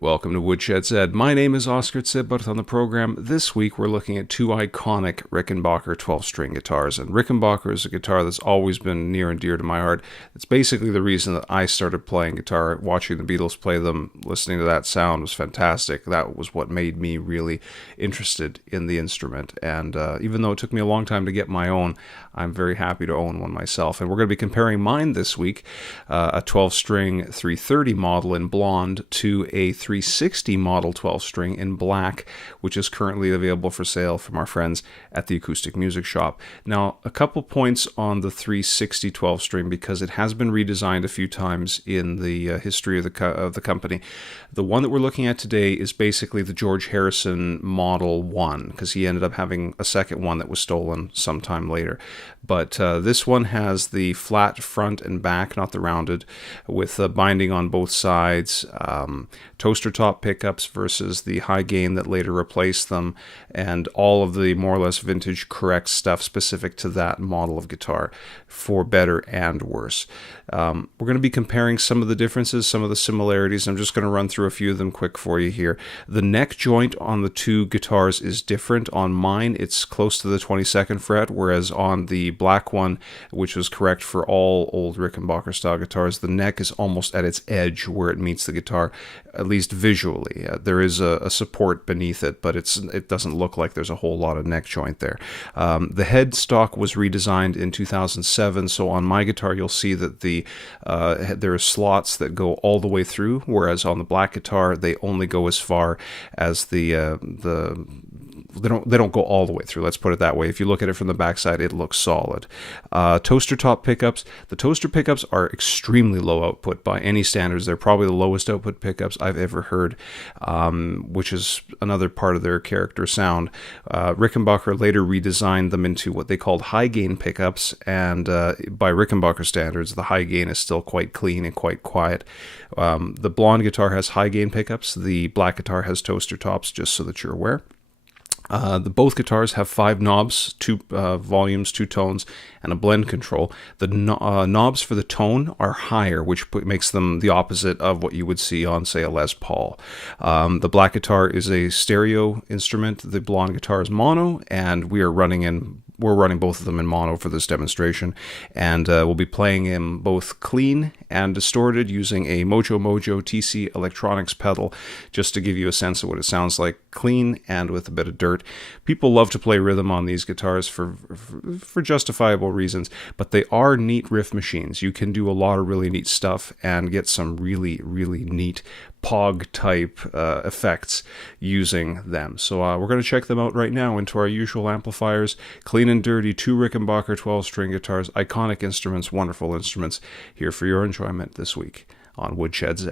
Welcome to Woodshed Z. My name is Oskar Zybart. On the program this week, we're looking at two iconic Rickenbacker 12-string guitars. And Rickenbacker is a guitar that's always been near and dear to my heart. It's basically the reason that I started playing guitar. Watching the Beatles play them, listening to that sound was fantastic. That was what made me really interested in the instrument. And even though it took me a long time to get my own, I'm very happy to own one myself. And we're going to be comparing mine this week, a 12-string 330 model in blonde to a 360 model 12-string in black, which is currently available for sale from our friends at the Acoustic Music Shop. Now, a couple points on the 360 12-string, because it has been redesigned a few times in the history of the company. The one that we're looking at today is basically the George Harrison Model 1, because he ended up having a second one that was stolen sometime later. But this one has the flat front and back, not the rounded, with the binding on both sides, toaster top pickups versus the high gain that later replaced them, and all of the more or less vintage correct stuff specific to that model of guitar, for better and worse. We're going to be comparing some of the differences, some of the similarities. I'm just going to run through a few of them quick for you here. The neck joint on the two guitars is different. On mine, it's close to the 22nd fret, whereas on the black one, which was correct for all old Rickenbacker style guitars, the neck is almost at its edge where it meets the guitar, at least visually. There is a support beneath it, but it doesn't look like there's a whole lot of neck joint there. The headstock was redesigned in 2007, so on my guitar you'll see that there are slots that go all the way through, whereas on the black guitar they only go as far as they don't go all the way through, let's put it that way. If you look at it from the backside, it looks solid. Toaster top pickups. The toaster pickups are extremely low output by any standards. They're probably the lowest output pickups I've ever heard, which is another part of their character sound. Rickenbacker later redesigned them into what they called high gain pickups, and by Rickenbacker standards, the high gain is still quite clean and quite quiet. The blonde guitar has high gain pickups. The black guitar has toaster tops, just so that you're aware. Both guitars have 5 knobs, 2 volumes, 2 tones, and a blend control. The knobs for the tone are higher, which makes them the opposite of what you would see on, say, a Les Paul. The black guitar is a stereo instrument. The blonde guitar is mono, and we're running both of them in mono for this demonstration, and we'll be playing them both clean and distorted using a Mojo TC electronics pedal, just to give you a sense of what it sounds like clean and with a bit of dirt. People love to play rhythm on these guitars for justifiable reasons, but they are neat riff machines. You can do a lot of really neat stuff and get some really, really neat Pog-type effects using them. So we're going to check them out right now into our usual amplifiers. Clean and dirty, 2 Rickenbacker 12-string guitars, iconic instruments, wonderful instruments, here for your enjoyment this week on Woodshed Z.